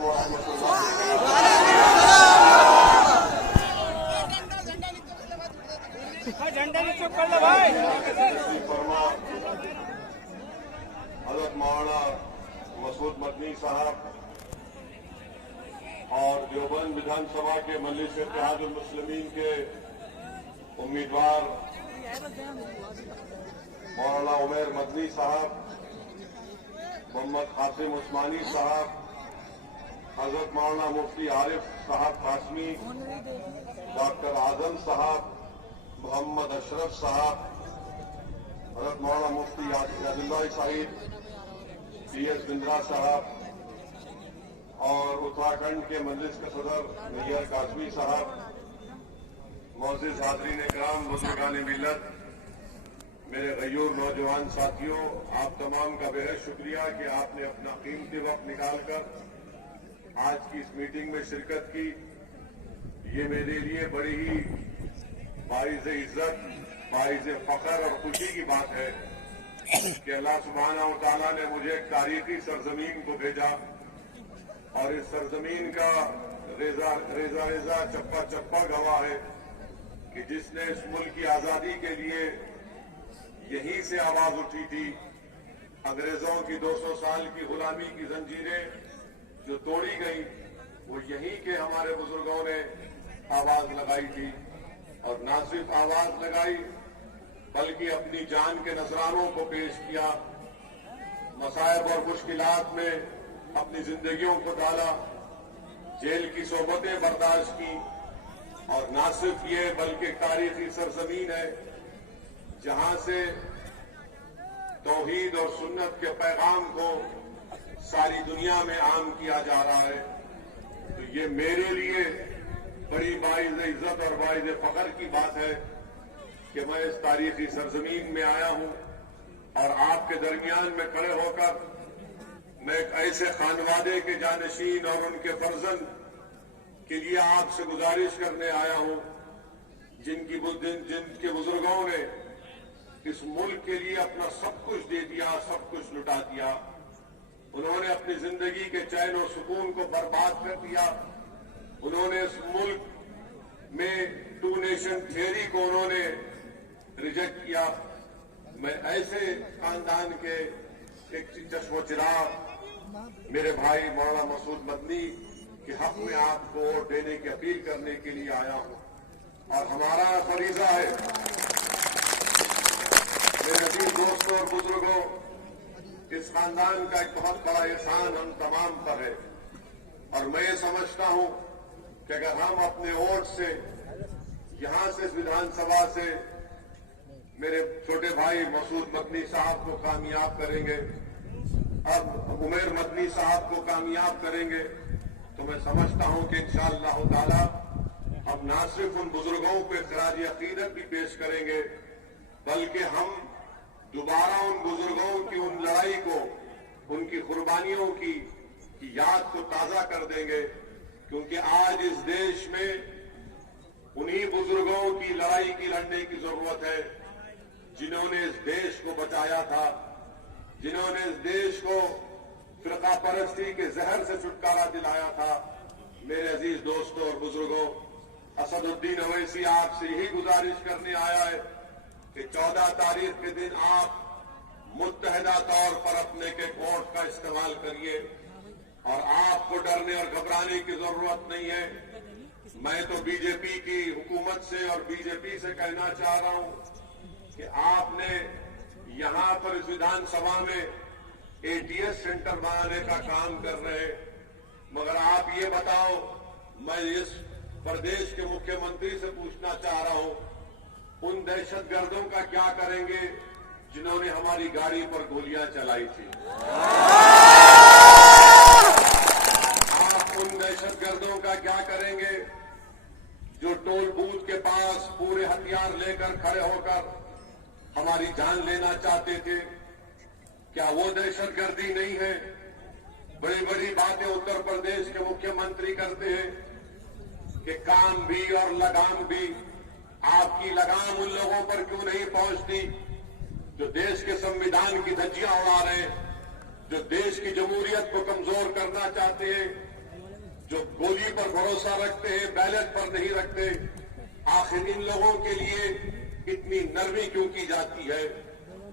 अलैकुम व रहमतुल्लाहि फरमा हज़रत मौलाना मसूद मदनी साहब और देवबंद विधानसभा के मजलिस इत्तेहादुल मुस्लिमीन के उम्मीदवार मौलाना उमैर मदनी साहब, मोहम्मद कासिम उस्मानी साहब, हजरत मौलाना मुफ्ती आरिफ साहब कासमी, डॉक्टर आजम साहब, मोहम्मद अशरफ साहब, हजरत मौलाना मुफ्ती यादुल्लाह साहिब, PS बिंद्रा साहब और उत्तराखंड के मजलिस के सदर नैयर कासमी साहब, मोअज़्ज़िज़ हाज़रीन इकराम, बुज़ुर्गान मिल्लत, मेरे गयूर नौजवान साथियों, आप तमाम का बेहद शुक्रिया कि आपने अपना कीमती वक्त निकालकर आज की इस मीटिंग में शिरकत की। ये मेरे लिए बड़ी ही बाइज़े इज्जत, बाइज़े फख्र और खुशी की बात है कि अल्लाह सुब्हानहू व तआला ने मुझे एक तारीखी सरजमीन को भेजा और इस सरजमीन का रेजा रेजा रेजा चप्पा चप्पा गवाह है कि जिसने इस मुल्क की आजादी के लिए यहीं से आवाज उठी थी। अंग्रेजों की 200 साल की गुलामी की जंजीरें जो तोड़ी गई, वो यहीं के हमारे बुजुर्गों ने आवाज लगाई थी और न सिर्फ आवाज लगाई बल्कि अपनी जान के नजरानों को पेश किया, मसायब और मुश्किलात में अपनी जिंदगियों को डाला, जेल की सोबतें बर्दाश्त की और न सिर्फ ये बल्कि तारीखी सरजमीन है जहां से तौहीद और सुन्नत के पैगाम को सारी दुनिया में आम किया जा रहा है। तो ये मेरे लिए बड़ी बाइज़े इज्जत और बाइज़े फख्र की बात है कि मैं इस तारीखी सरजमीन में आया हूं और आपके दरमियान में खड़े होकर मैं एक ऐसे खानवादे के जानशीन और उनके फर्जंद के लिए आपसे गुजारिश करने आया हूं जिनके बुजुर्गों ने इस मुल्क के लिए अपना सब कुछ दे दिया, सब कुछ लुटा दिया। उन्होंने अपनी जिंदगी के चैन और सुकून को बर्बाद कर दिया। उन्होंने इस मुल्क में 2 नेशन थियरी को उन्होंने रिजेक्ट किया। मैं ऐसे खानदान के एक चश्मो चिराग मेरे भाई मौलाना मसूद मदनी के हक में आपको वोट देने की अपील करने के लिए आया हूं और हमारा फरीजा है मेरे अजीज दोस्तों और बुजुर्गों, इस खानदान का एक बहुत बड़ा एहसान हम तमाम पर है और मैं ये समझता हूं कि अगर हम अपने वोट से यहां से इस विधानसभा से मेरे छोटे भाई मसूद मदनी साहब को कामयाब करेंगे, अब उमैर मदनी साहब को कामयाब करेंगे, तो मैं समझता हूं कि इंशाअल्लाह ताला हम न सिर्फ उन बुजुर्गों को खराज अकीदत भी पेश करेंगे बल्कि हम दोबारा उन बुजुर्गों की उन लड़ाई को, उनकी कुर्बानियों की याद को ताजा कर देंगे, क्योंकि आज इस देश में उन्हीं बुजुर्गों की लड़ाई की लड़ने की जरूरत है जिन्होंने इस देश को बचाया था, जिन्होंने इस देश को फिरका परस्ती के जहर से छुटकारा दिलाया था। मेरे अजीज दोस्तों और बुजुर्गों, असदुद्दीन अवैसी आपसे यही गुजारिश करने आया है कि 14 तारीख के दिन आप मुत्तहदा तौर पर अपने के वोट का इस्तेमाल करिए और आपको डरने और घबराने की जरूरत नहीं है। मैं तो बीजेपी की हुकूमत से और बीजेपी से कहना चाह रहा हूं कि आपने यहां पर इस विधानसभा में ATS सेंटर बनाने का काम कर रहे हैं, मगर आप ये बताओ, मैं इस प्रदेश के मुख्यमंत्री से पूछना चाह रहा हूं, उन दहशतगर्दों का क्या करेंगे जिन्होंने हमारी गाड़ी पर गोलियां चलाई थी? आप उन दहशतगर्दों का क्या करेंगे जो टोल बूथ के पास पूरे हथियार लेकर खड़े होकर हमारी जान लेना चाहते थे? क्या वो दहशतगर्दी नहीं है? बड़ी बड़ी बातें उत्तर प्रदेश के मुख्यमंत्री करते हैं कि काम भी और लगाम भी। आपकी लगाम उन लोगों पर क्यों नहीं पहुंचती जो देश के संविधान की धज्जियां उड़ा रहे हैं, जो देश की जमहूरियत को कमजोर करना चाहते हैं, जो गोली पर भरोसा रखते हैं, बैलेट पर नहीं रखते, आखिर इन लोगों के लिए इतनी नरमी क्यों की जाती है?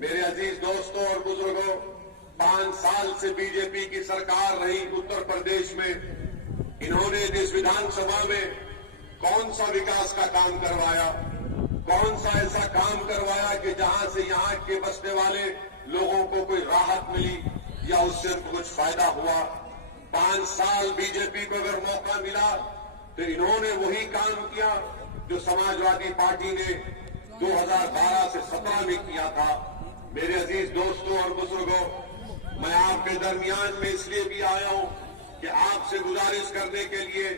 मेरे अजीज दोस्तों और बुजुर्गों, 5 साल से बीजेपी की सरकार रही उत्तर प्रदेश में। इन्होंने इस विधानसभा में कौन सा विकास का काम करवाया? कौन सा ऐसा काम करवाया कि जहां से यहां के बसने वाले लोगों को कोई राहत मिली या उससे उनको कुछ फायदा हुआ? 5 साल बीजेपी को अगर मौका मिला तो इन्होंने वही काम किया जो समाजवादी पार्टी ने 2012 से 17 में किया था। मेरे अजीज दोस्तों और बुजुर्गों, मैं आपके दरमियान में इसलिए भी आया हूं कि आपसे गुजारिश करने के लिए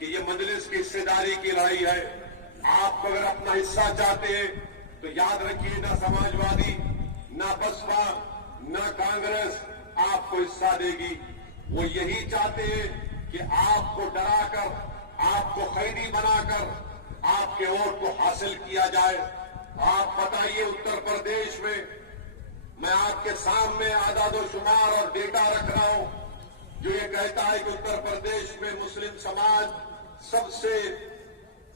कि ये मजलिस की हिस्सेदारी की लड़ाई है। आप अगर अपना हिस्सा चाहते हैं तो याद रखिए, ना समाजवादी, ना बसपा, ना कांग्रेस आपको हिस्सा देगी। वो यही चाहते हैं कि आपको डराकर, आपको खैदी बनाकर आपके वोट को हासिल किया जाए। आप बताइए, उत्तर प्रदेश में मैं आपके सामने आदादोशुमार और डेटा रख रहा हूं जो ये कहता है कि उत्तर प्रदेश में मुस्लिम समाज सबसे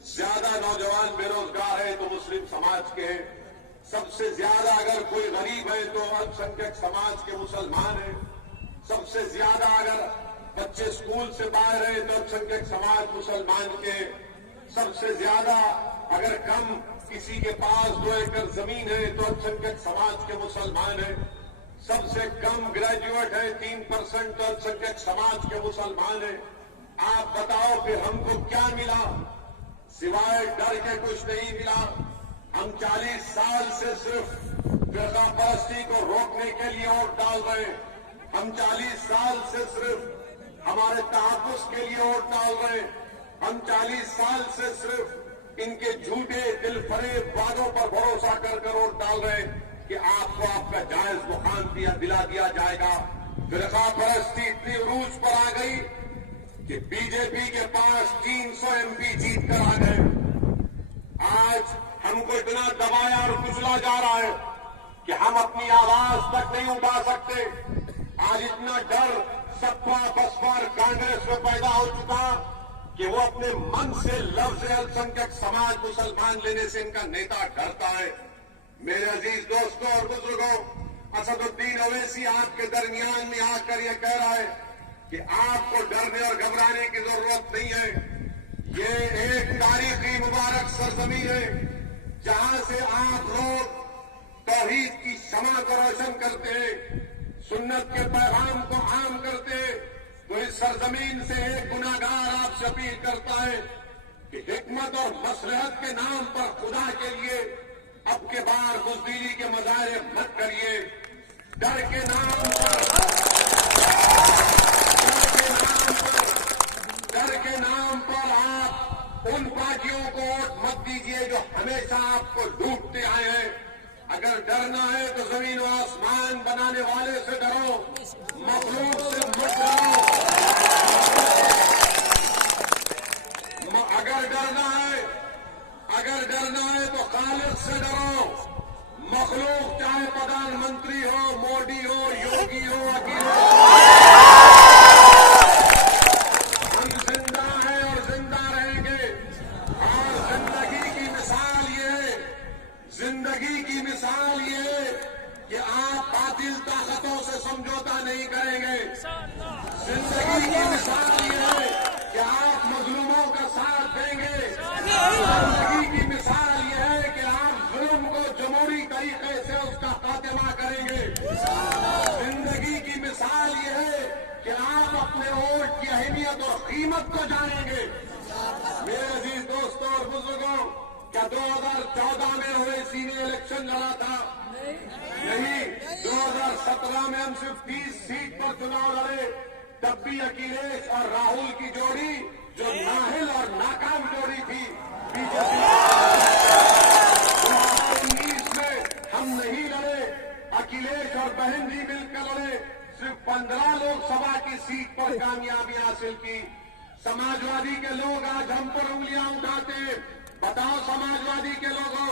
ज्यादा नौजवान बेरोजगार है तो मुस्लिम समाज के हैं। सबसे ज्यादा अगर कोई गरीब है तो अल्पसंख्यक समाज के मुसलमान हैं। सबसे ज्यादा अगर बच्चे स्कूल से बाहर हैं तो अल्पसंख्यक समाज मुसलमान के। सबसे ज्यादा अगर कम किसी के पास 2 एकड़ जमीन है तो अल्पसंख्यक समाज के मुसलमान हैं। सबसे कम ग्रेजुएट है 3% तो अल्पसंख्यक समाज के मुसलमान हैं। आप बताओ फिर हमको क्या मिला? सिवाय डर के कुछ नहीं मिला। हम 40 साल से सिर्फ फिरका परस्ती को रोकने के लिए वोट डाल रहे हैं। हम 40 साल से सिर्फ हमारे तहफ्फुज़ के लिए वोट डाल रहे हैं। हम 40 साल से सिर्फ इनके झूठे दिलफरेब वादों पर भरोसा कर वोट डाल रहे हैं कि आपको आपका जायज मुकाम दिला दिया जाएगा। फिरका परस्ती इतनी उरूज पर आ गई कि बीजेपी के पास 300 MP जीत कर आ गए। आज हमको इतना दबाया और कुचला जा रहा है कि हम अपनी आवाज तक नहीं उठा सकते। आज इतना डर सपा, बसपा और कांग्रेस में पैदा हो चुका कि वो अपने मन से लफ्ज अल्पसंख्यक समाज मुसलमान लेने से इनका नेता डरता है। मेरे अजीज दोस्तों और बुजुर्गों, असदुद्दीन ओवैसी आपके दरमियान में आकर ये कह रहा है कि आपको डरने और घबराने की जरूरत नहीं है। ये एक तारीखी मुबारक सरजमीन है जहां से आप लोग तौहीद की शमा को रोशन करते हैं, सुन्नत के पैगाम को आम करते हैं। तो इस सरजमीन से एक गुनाहगार आपसे अपील करता है कि हिकमत और मसलहत के नाम पर खुदा के लिए अब के बार बुज़दिली के मज़ाहिर मत करिए। डर के नाम पर आप उन पार्टियों को वोट मत दीजिए जो हमेशा आपको लूटते आए हैं। अगर डरना है तो जमीन व आसमान बनाने वाले से डरो, मखलूक से मत डरो। अगर डरना है तो खालिक से डरो। मखलूक चाहे प्रधानमंत्री हो, मोदी हो, योगी हो, वकील हो, हम जिंदा हैं और जिंदा रहेंगे। और जिंदगी की मिसाल ये है कि आप बातिल ताकतों से समझौता नहीं करेंगे। जिंदगी की मिसाल ये है कि आप मजलूमों का साथ देंगे। जिंदगी की मिसाल ये है कि आप जुल्म को जमहूरी तरीके से उसका खात्मा करेंगे। जिंदगी की मिसाल ये है कि आप अपने वोट की अहमियत और कीमत को जानेंगे। मेरे अजीज दोस्तों और बुजुर्गों, क्या 2014 में ओवैसी ने इलेक्शन लड़ा था? नहीं। 2017 में हम सिर्फ 30 सीट पर चुनाव लड़े, तब भी अखिलेश और राहुल की जोड़ी जो नाहिल और नाकाम जोड़ी थी बीजेपी। 2019 में हम नहीं लड़े, अखिलेश और बहन जी मिलकर लड़े, सिर्फ 15 लोकसभा की सीट पर कामयाबी हासिल की। समाजवादी के लोग आज हम पर उंगलियां उठाते। बताओ समाजवादी के लोगों,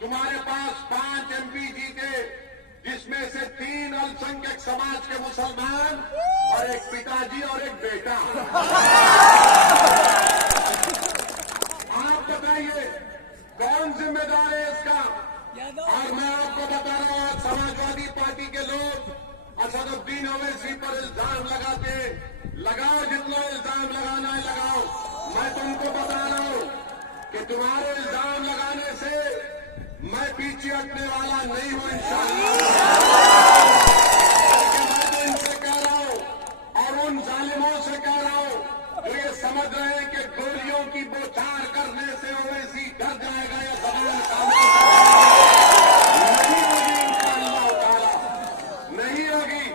तुम्हारे पास 5 MP जीते, जिसमें से 3 अल्पसंख्यक समाज के मुसलमान और एक पिताजी और एक बेटा। तुमको बता रहा हूं कि तुम्हारे इल्जाम लगाने से मैं पीछे हटने वाला नहीं हूं इंशाअल्लाह। मैं तो इनसे कह रहा हूं और उन जालिमों से कह रहा हूं जो ये समझ रहे हैं कि गोलियों की बौछार करने से ओवैसी डर जाएगा या जबान काम नहीं होगी इंशाअल्लाह ताला, नहीं होगी।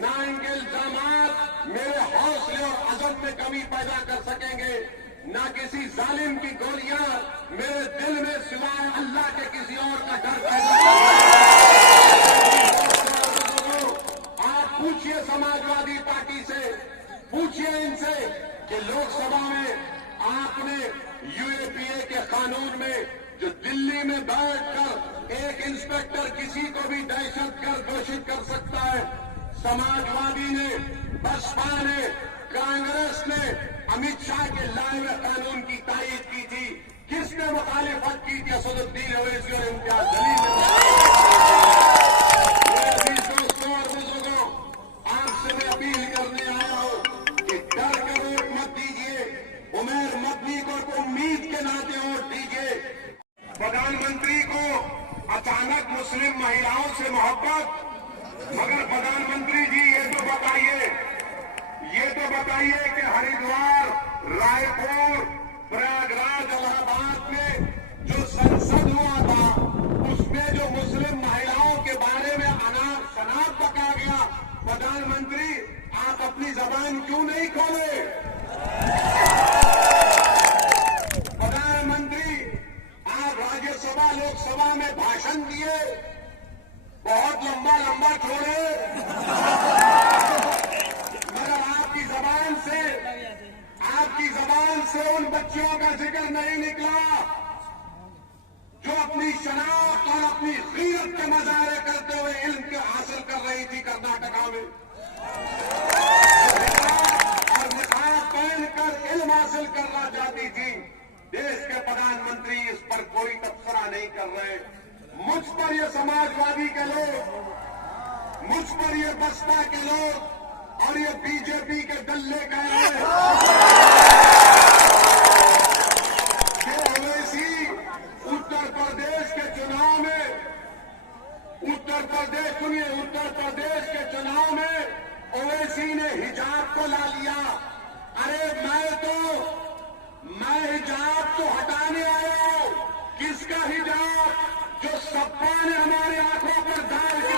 ना इनके इल्जामात मेरे हौसले और अज़म में कमी पैदा कर सकेंगे, ना किसी जालिम की गोलियां मेरे दिल में सिवाय अल्लाह के किसी और का डर पैदा करेंगे। आप पूछिए समाजवादी पार्टी से, पूछिए इनसे कि लोकसभा में आपने यूएपीए के कानून में जो दिल्ली में बैठकर एक इंस्पेक्टर किसी को भी दहशतगर्द घोषित कर सकता है, समाजवादी ने, बसपा ने, कांग्रेस ने अमित शाह के लाए हुए कानून की तारीफ की थी। किसने मुखालिफत की थी? असदुद्दीन ओवैसी और इम्तियाज जलील ने। दोस्तों और बुजुर्गों, आपसे मैं अपील करने आया हूं कि डर कर वोट मत दीजिए, उमर मदनी को उम्मीद के नाते वोट दीजिए। प्रधानमंत्री को अचानक मुस्लिम महिलाओं से मोहब्बत, मगर प्रधानमंत्री जी ये तो बताइए कि हरिद्वार, रायपुर, प्रयागराज, इलाहाबाद में जो संसद हुआ था उसमें जो मुस्लिम महिलाओं के बारे में अनाप शनाप बका गया, प्रधानमंत्री आप अपनी जबान क्यों नहीं खोले? प्रधानमंत्री आप राज्यसभा लोकसभा में भाषण दिए, बहुत लंबा छोड़े, मगर आपकी जबान से उन बच्चियों का जिक्र नहीं निकला जो अपनी शनाख्त और अपनी गीरत के मुजाहरे करते हुए इल्म के हासिल कर रही थी कर्नाटका में, और निकाब पहनकर इल्म हासिल करना चाहती थी। देश के प्रधानमंत्री इस पर कोई तबसरा नहीं कर रहे। मुझ पर ये समाजवादी के लोग, मुझ पर ये बसपा के लोग और ये बीजेपी के दल्ले कह रहे हैं कि ओवैसी उत्तर प्रदेश के चुनाव में, उत्तर प्रदेश के चुनाव में ओवैसी ने हिजाब को ला लिया। अरे मैं हिजाब तो हटाने आया हूं। किसका हिजाब? जो सपा ने हमारी आंखों पर डाल के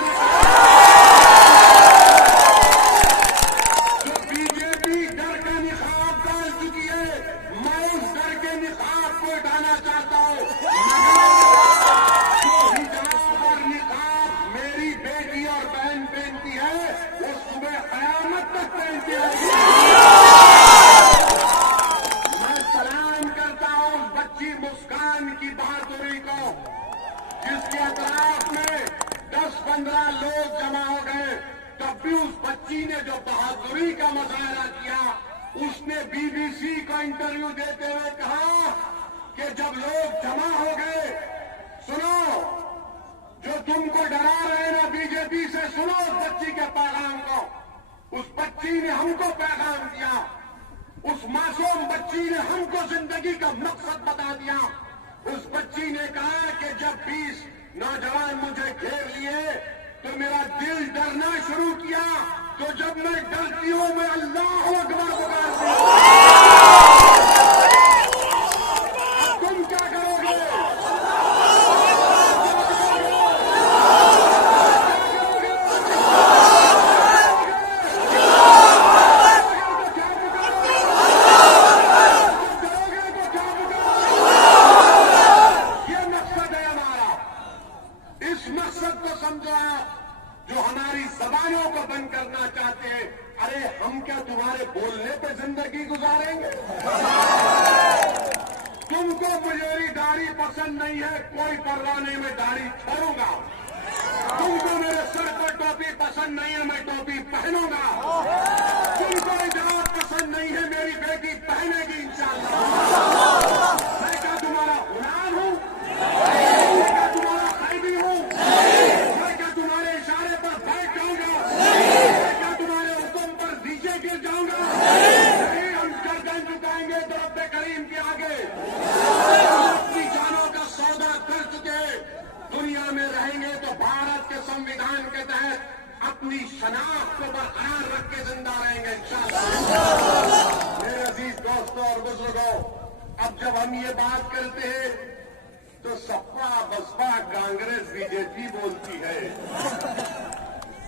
जो बीजेपी डर का निकाब डाल चुकी है, मैं उस डर के निकाब को हटाना चाहता हूं। जो हिजाब और निकाब मेरी बेटी और बहन पहनती है वो सुबह कयामत तक पहनती है। मैं सलाम करता हूं उस बच्ची मुस्कान की बहादुरी को, जिसके अतराफ में 10-15 लोग जमा हो गए, तब भी उस बच्ची ने जो बहादुरी का मुजाहरा किया, उसने बीबीसी को इंटरव्यू देते हुए कहा कि जब लोग जमा हो गए, सुनो, जो तुमको डरा रहे ना बीजेपी से, सुनो उस बच्ची के पैगाम को। उस बच्ची ने हमको पैगाम दिया, उस मासूम बच्ची ने हमको जिंदगी का मकसद बता दिया। उस बच्ची ने कहा कि जब 20 नौजवान मुझे घेर लिए तो मेरा दिल डरना शुरू किया, तो जब मैं डरती हूं मैं अल्लाह अकबर पुकारती हूं। तुम क्या करोगे? जो हमारी जबानों को बंद करना चाहते हैं, अरे हम क्या तुम्हारे बोलने पे जिंदगी गुजारेंगे? तुमको मेरी दाढ़ी पसंद नहीं है, कोई परवाह नहीं, मैं दाढ़ी छोड़ूंगा। तुमको मेरे सर पर टोपी पसंद नहीं है, मैं टोपी पहनूंगा। तुमको हिजाब पसंद नहीं है, मेरी बेटी पहनेगी इंशाअल्लाह। मैं क्या तुम्हारा गुलाम हूं? मैं क्या तुम्हारा कैदी हूं? मैं क्या तुम्हारे इशारे पर बैठ जाऊंगा? मैं क्या तुम्हारे हुक्म पर नीचे गिर जाऊंगा? नहीं, हम गर्दन झुकाएंगे तो रब्बे करीम की जब हम ये बात करते हैं तो सपा बसपा कांग्रेस बीजेपी बोलती है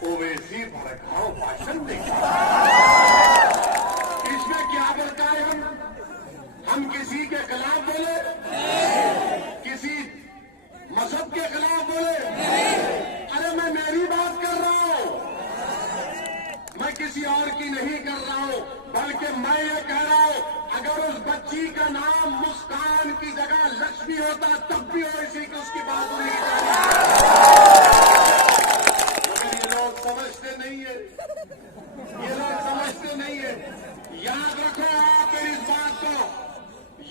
ओवैसी भड़काओ भाषण देंगे। इसमें क्या बरता है? हम किसी के खिलाफ बोले, किसी मजहब के खिलाफ बोले? अरे मैं मेरी बात कर रहा हूं, मैं किसी और की नहीं कर रहा हूं, बल्कि मैं ये कह रहा हूं अगर उस बच्ची का नाम मुस्कान की जगह लक्ष्मी होता तब भी ओवैसी की उसकी बात नहीं मगर ये लोग समझते नहीं है, ये लोग समझते नहीं है। याद रखो आप इस बात को,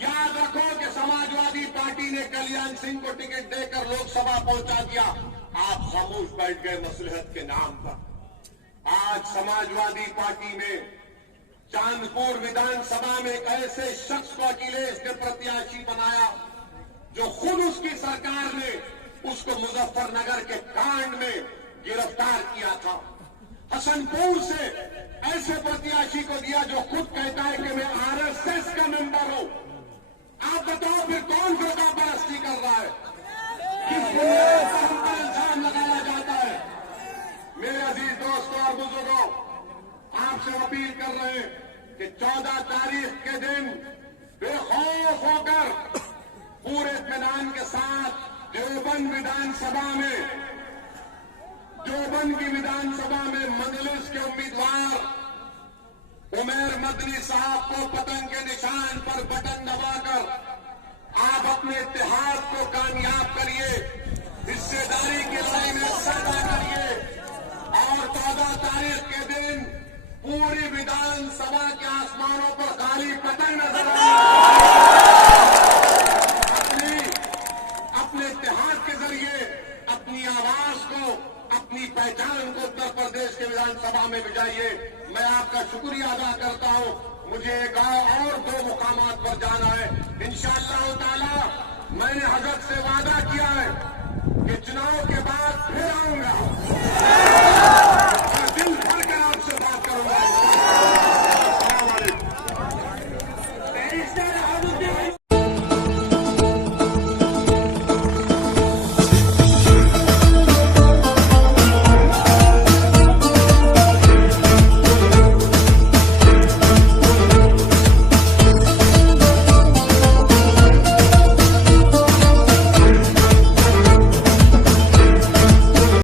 याद रखो कि समाजवादी पार्टी ने कल्याण सिंह को टिकट देकर लोकसभा पहुंचा दिया। आप खामोश बैठ गए मसलहत के नाम पर। आज समाजवादी पार्टी ने चांदपुर विधानसभा में एक ऐसे शख्स को अखिलेश ने प्रत्याशी बनाया जो खुद उसकी सरकार ने उसको मुजफ्फरनगर के कांड में गिरफ्तार किया था। हसनपुर से ऐसे प्रत्याशी को दिया जो खुद कहता है कि मैं आरएसएस का मेंबर हूं। आप बताओ फिर कौन फिरका परस्ती कर रहा है? किस बुनियाद पर उन पर इल्जाम लगाया जाता है? मेरे अजीज दोस्तों और बुजुर्गों, आपसे अपील कर रहे हैं कि 14 तारीख के दिन बेखौफ होकर पूरे इत्मीनान के साथ देवबंद की विधानसभा में मजलिस के उम्मीदवार उमैर मदनी साहब को पतंग के निशान पर बटन दबाकर आप अपने इत्तेहाद को कामयाब करिए, हिस्सेदारी की लड़ाई में हिस्सा करिए और 14 तारीख के दिन पूरी विधानसभा के आसमानों पर खाली पतंग नजर अपने इत्तेहाद के जरिए अपनी आवाज को, अपनी पहचान को उत्तर प्रदेश के विधानसभा में भिजाइए। मैं आपका शुक्रिया अदा करता हूं। मुझे एक और 2 मुकामात पर जाना है। इंशाअल्लाह ताला मैंने हजरत से वादा किया है कि चुनाव के बाद फिर आऊंगा।